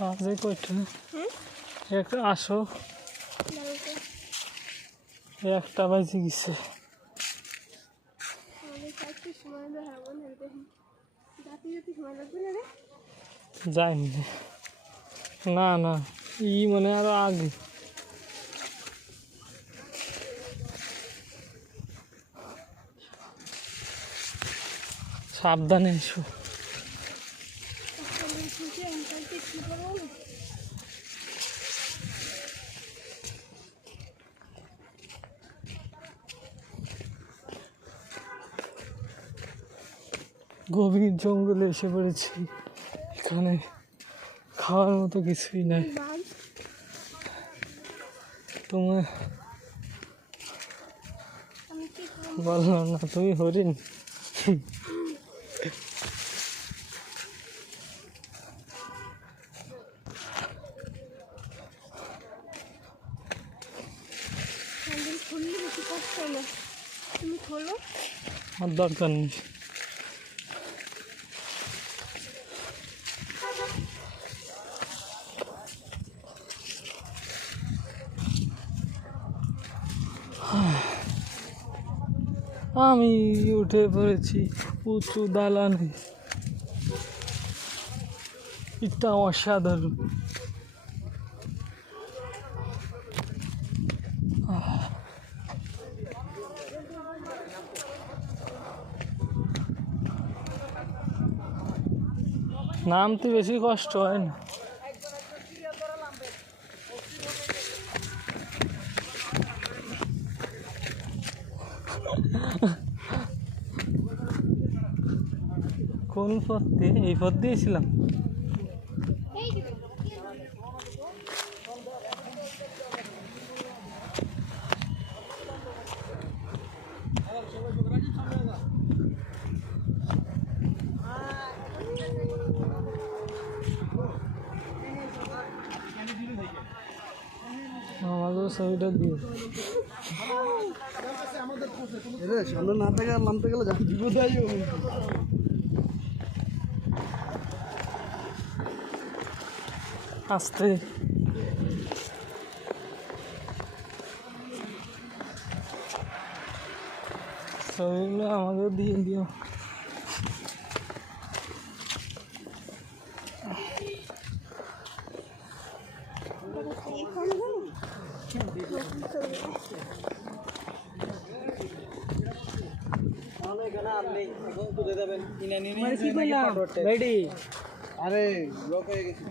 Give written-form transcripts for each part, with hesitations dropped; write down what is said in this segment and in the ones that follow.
বাজে কয়টা? একটা আসো, একটা বাজে গেছে। যাইনি না না, মানে আরো আগে। সাবধানে এসো। গভীর জঙ্গলে এসে পড়েছি, এখানে খাওয়ার মতো কিছুই নাই। তোমার বললাম না, তুমি হরিণ। আমার দরকার নেই। আমি উঠে পড়েছি উঁচু দালানে, এটা অসাধারণ। নামতে বেশি কষ্ট হয় না। কোন পথ দিয়ে? এই পথ দিয়েছিলাম। আমাদের ছবিটা দিয়ে সামনে না থেকে নামতে গেলে আস্তে। ছবিগুলো আমাকে দিয়ে দিও। আরে ব্লক হয়ে গেছে।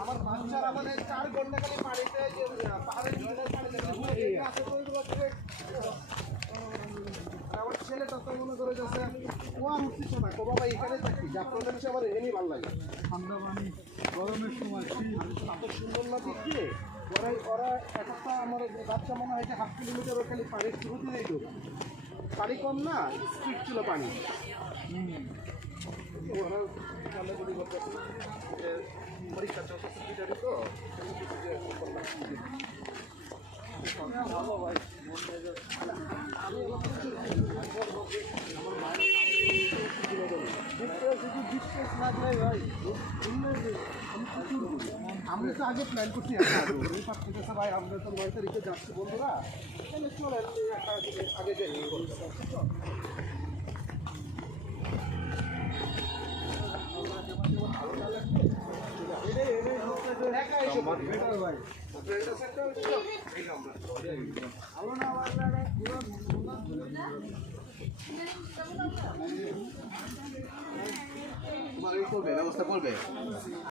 আমার বাচ্চারা মানে 4 ঘন্টা খালি পানিতে পাহাড়ের ভিতরে আমার ছেলেটা তো মনে করে যাচ্ছে ও আর উঠছিস না কো বাবা এখানে থাকি জাফরানের চেয়ে আমার এখানেই ভালো লাগে। ঠান্ডা পানি গরমের সময় এত সুন্দর না দেখতে। ওরা একটা আমার বাচ্চা মনে হয় যে 1/2 কিলোমিটার ও খালি পানির শুরুতে নেই তো পানি কম না, স্পিড ছিল পানি। ওরা কান্দাগুলি করতে পরীক্ষা চলছে তো ভালো ভাই আমি তো আগে প্ল্যান করছি ভাই আমরা তো 9 তারিখে যাচ্ছি বন্ধুরা, তাহলে চলে আগে যাই। তোমার এই করবে ব্যবস্থা করবে।